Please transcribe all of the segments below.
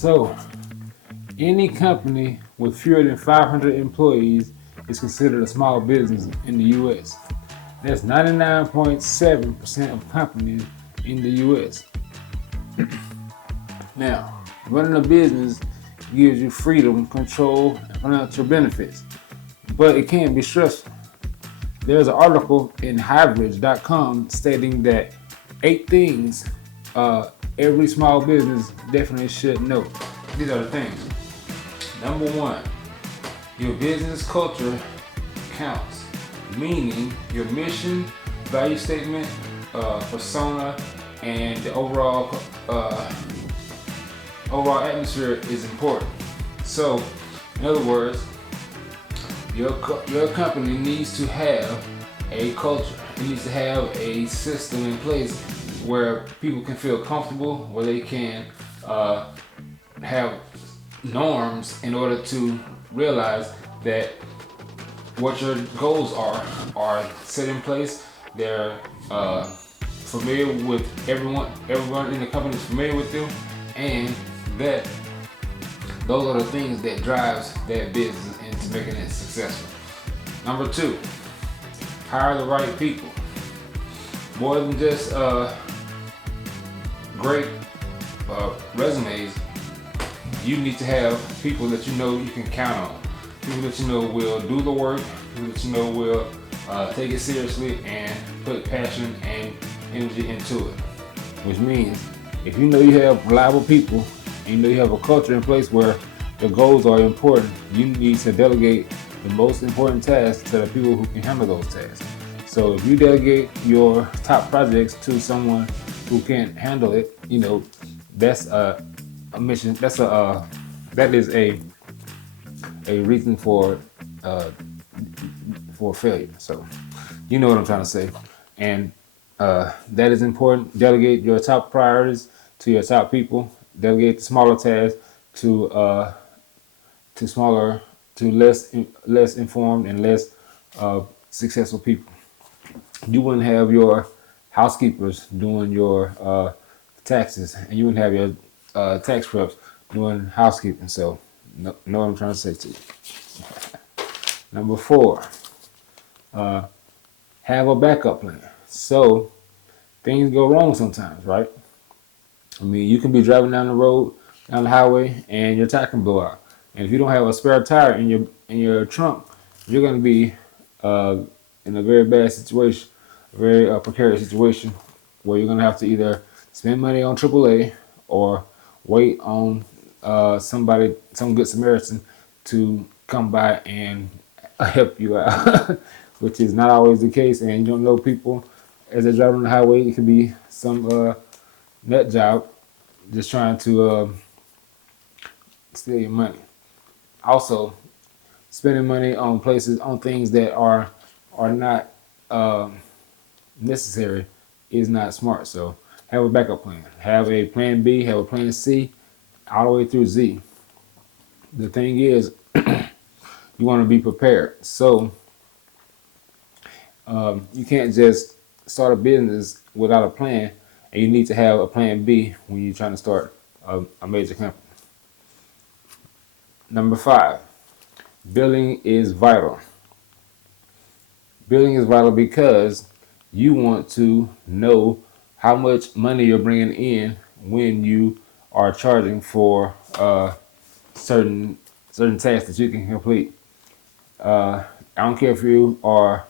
So, any company with fewer than 500 employees is considered a small business in the US. That's 99.7% of companies in the US. Now, running a business gives you freedom, control, and financial benefits, but it can be stressful. There's an article in Hiveage.com stating that 8 things every small business definitely should know. These are the things. Number one, your business culture counts, meaning your mission, value statement, persona, and the overall atmosphere is important. So, in other words, your company needs to have a culture. It needs to have a system in place where people can feel comfortable, where they can have norms in order to realize that what your goals are set in place. They're familiar with everyone in the company is familiar with them, and that those are the things that drives that business into making it successful. Number two, hire the right people. More than just great resumes, you need to have people that you know you can count on. People that you know will do the work, people that you know will take it seriously and put passion and energy into it. Which means if you know you have reliable people and you know you have a culture in place where the goals are important, you need to delegate the most important tasks to the people who can handle those tasks. So if you delegate your top projects to someone who can handle it, that's a mission. That is a reason for failure. So you know what I'm trying to say, and that is important. Delegate your top priorities to your top people. Delegate the smaller tasks to smaller, to less informed and less successful people. You wouldn't have your housekeepers doing your taxes, and you wouldn't have your tax reps doing housekeeping. So, know what I'm trying to say to you. Number four, have a backup plan. So, things go wrong sometimes, right? I mean, you can be driving down the highway, and your tire can blow out. And if you don't have a spare tire in your trunk, you're going to be in a very bad situation, a very precarious situation, where you're going to have to either spend money on AAA or wait on some good Samaritan to come by and help you out, which is not always the case. And you don't know people as they're driving on the highway. It could be some nut job just trying to steal your money. Also, spending money on things that are not necessary is not smart. So have a backup plan. Have a plan B. Have a plan C, all the way through Z. The thing is, you want to be prepared. So you can't just start a business without a plan, and you need to have a plan B when you're trying to start a major company. Number five, billing is vital. Billing is vital because you want to know how much money you're bringing in when you are charging for certain tasks that you can complete. I don't care if you are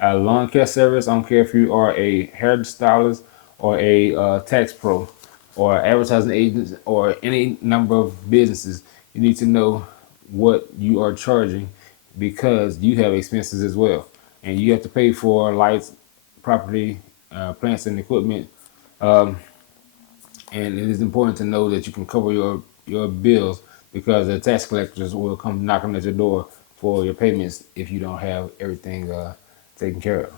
a lawn care service. I don't care if you are a hairstylist or a tax pro or advertising agent or any number of businesses. You need to know what you are charging because you have expenses as well, and you have to pay for lights, property, plants, and equipment. And it is important to know that you can cover your bills because the tax collectors will come knocking at your door for your payments if you don't have everything taken care of.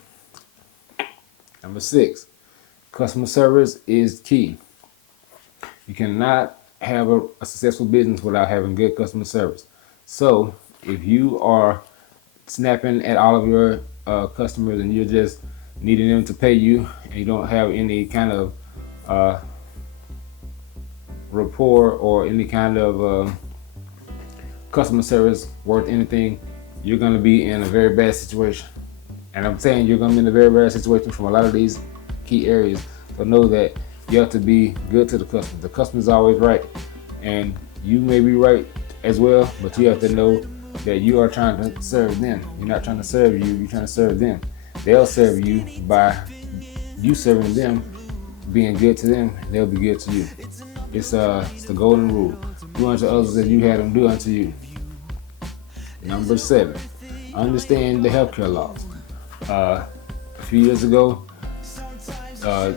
Number six, customer service is key. You cannot have a successful business without having good customer service. So if you are snapping at all of your customers and you're just needing them to pay you and you don't have any kind of rapport or any kind of customer service worth anything, you're going to be in a very bad situation. And I'm saying you're going to be in a very bad situation from a lot of these key areas. So know that you have to be good to the customer. The customer's always right, and you may be right as well, but you have to know that you are trying to serve them. You're not trying to serve you, you're trying to serve them. They'll serve you by you serving them, being good to them, and they'll be good to you. It's the golden rule. Do unto others as you had them do unto you. Number 7, understand the healthcare laws. A few years ago,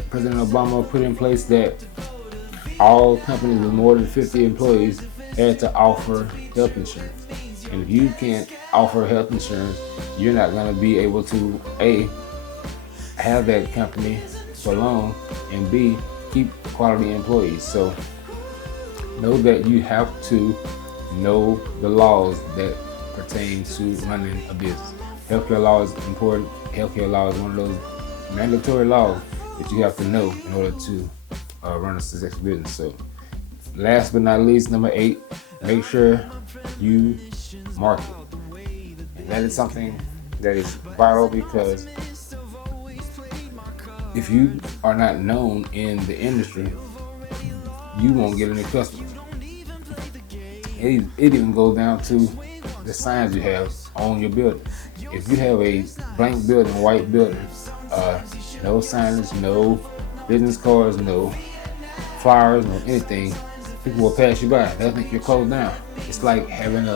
President Obama put in place that all companies with more than 50 employees had to offer health insurance. And if you can't offer health insurance, you're not going to be able to A, have that company for long, and B, keep quality employees. So know that you have to know the laws that pertain to running a business. Healthcare law is important. Healthcare law is one of those mandatory laws that you have to know in order to run a successful business. So last but not least, number 8, make sure you market. And that is something that is vital, because if you are not known in the industry, you won't get any customers. It even goes down to the signs you have on your building. If you have a blank building, white building, no signage, no business cards, no flyers, no anything, people will pass you by. They'll think you're closed down. It's like having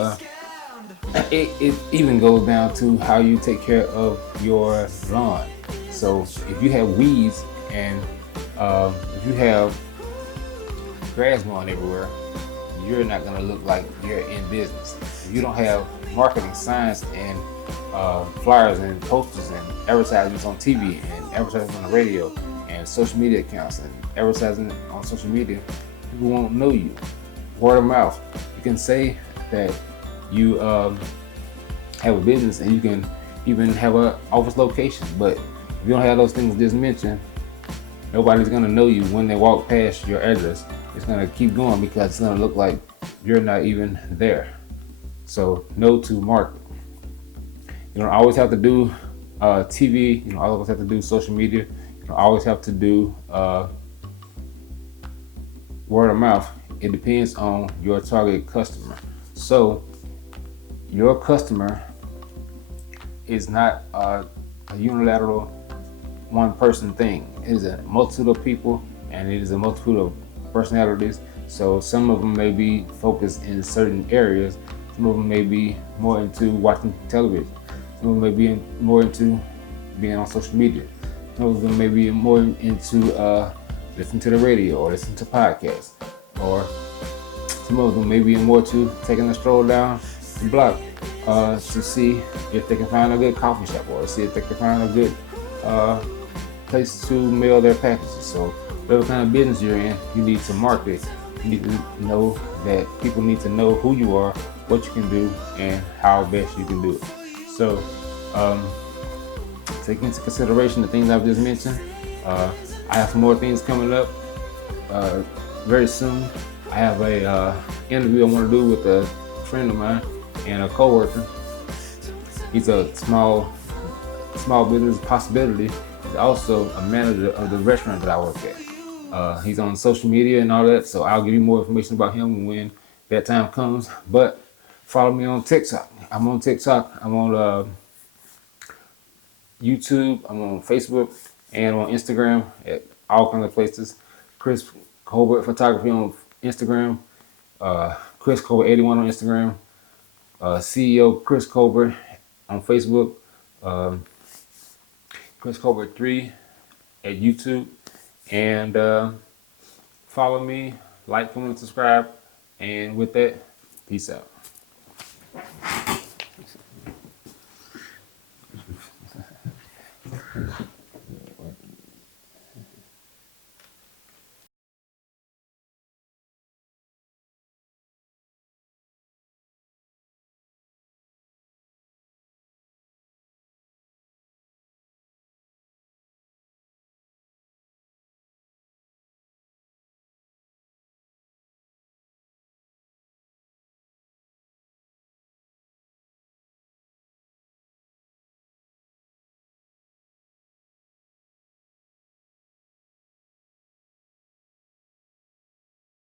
it even goes down to how you take care of your lawn. So if you have weeds and if you have grass growing everywhere, you're not going to look like you're in business. If you don't have marketing signs and flyers and posters and advertisements on TV and advertisements on the radio and social media accounts and advertising on social media, people won't know you. Word of mouth. You can say that you have a business and you can even have an office location, but if you don't have those things just mentioned, nobody's going to know you when they walk past your address. It's going to keep going because it's going to look like you're not even there. So know to market. You don't always have to do TV. You don't always have to do social media. You don't always have to do word of mouth. It depends on your target customer. So your customer is not a unilateral one-person thing. It is a multitude of people, and it is a multitude of personalities. So some of them may be focused in certain areas. Some of them may be more into watching television. Some of them may be more into being on social media. Some of them may be more into listening to the radio or listening to podcasts. Or some of them may be more to taking a stroll down the block to see if they can find a good coffee shop, or see if they can find a good place to mail their packages. So whatever kind of business you're in, you need to market. You need to know that people need to know who you are, what you can do, and how best you can do it. So take into consideration the things I've just mentioned. I have some more things coming up very soon. I have a interview I want to do with a friend of mine and a coworker. He's a small business possibility. He's also a manager of the restaurant that I work at. He's on social media and all that, so I'll give you more information about him when that time comes. But follow me on TikTok. I'm on TikTok. I'm on YouTube. I'm on Facebook and on Instagram at all kinds of places. Chris Colbert Photography on Instagram. Chris Colbert 81 on Instagram. CEO Chris Colbert on Facebook. Chris Colbert 3 at YouTube. And follow me, like, comment, subscribe. And with that, peace out.